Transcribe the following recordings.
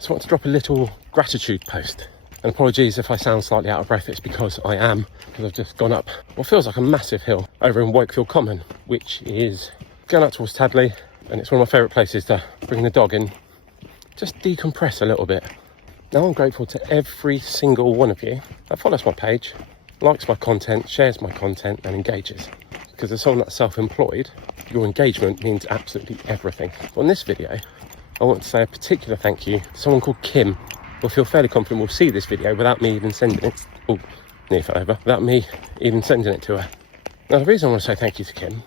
So I want to drop a little gratitude post. And apologies if I sound slightly out of breath, it's because I am, because I've just gone up what feels like a massive hill over in Wokefield Common, which is going out towards Tadley, and it's one of my favourite places to bring the dog in, just decompress a little bit. Now I'm grateful to every single one of you that follows my page, likes my content, shares my content and engages. Because as someone that's self-employed, your engagement means absolutely everything. On this video, I want to say a particular thank you to someone called Kim. We'll feel fairly confident will see this video without me even sending it. Oh, near fell over. Without me even sending it to her. Now the reason I want to say thank you to Kim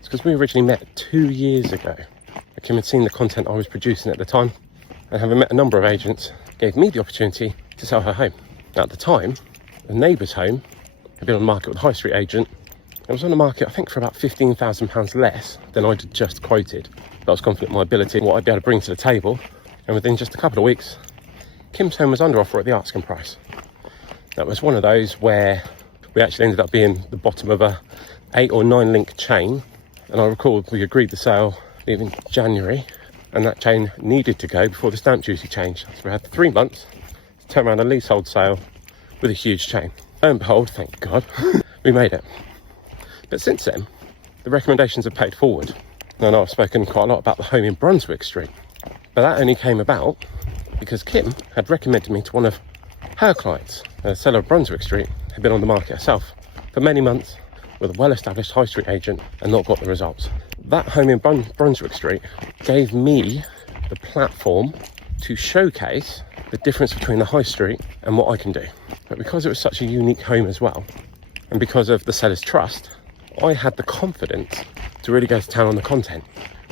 is because we originally met 2 years ago. Kim had seen the content I was producing at the time, and having met a number of agents, gave me the opportunity to sell her home. Now at the time, the neighbour's home had been on the market with a high street agent. It was on the market, I think, for about £15,000 less than I'd just quoted. But I was confident in my ability and what I'd be able to bring to the table. And within just a couple of weeks, Kim's home was under offer at the asking price. That was one of those where we actually ended up being the bottom of a 8 or 9 link chain. And I recall we agreed the sale in January, and that chain needed to go before the stamp duty changed. So we had 3 months to turn around a leasehold sale with a huge chain. Lo and behold, thank God, we made it. But since then, the recommendations have paid forward. Now I know I've spoken quite a lot about the home in Brunswick Street, but that only came about because Kim had recommended me to one of her clients. A seller of Brunswick Street had been on the market herself for many months with a well-established high street agent and not got the results. That home in Brunswick Street gave me the platform to showcase the difference between the high street and what I can do. But because it was such a unique home as well, and because of the seller's trust, I had the confidence to really go to town on the content,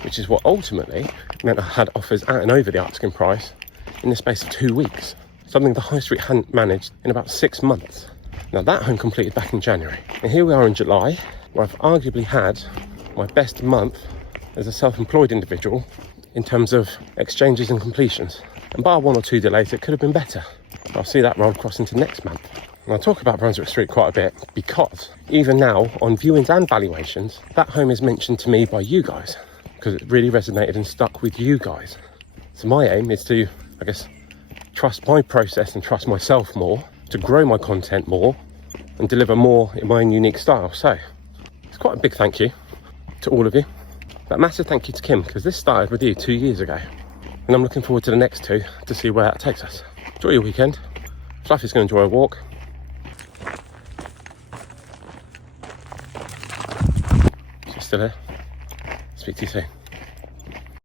which is what ultimately meant I had offers at and over the asking price in the space of 2 weeks, something the high street hadn't managed in about 6 months. Now that home completed back in January, and here we are in July, where I've arguably had my best month as a self-employed individual in terms of exchanges and completions. And bar 1 or 2 delays, it could have been better. I'll see that roll across into next month. And I'll talk about Brunswick Street quite a bit because even now on viewings and valuations, that home is mentioned to me by you guys because it really resonated and stuck with you guys. So my aim is to, I guess, trust my process and trust myself more, to grow my content more and deliver more in my own unique style. So it's quite a big thank you to all of you. But massive thank you to Kim because this started with you 2 years ago. And I'm looking forward to the next 2 to see where that takes us. Enjoy your weekend. Fluffy's going to enjoy a walk. She's still here. Speak to you soon.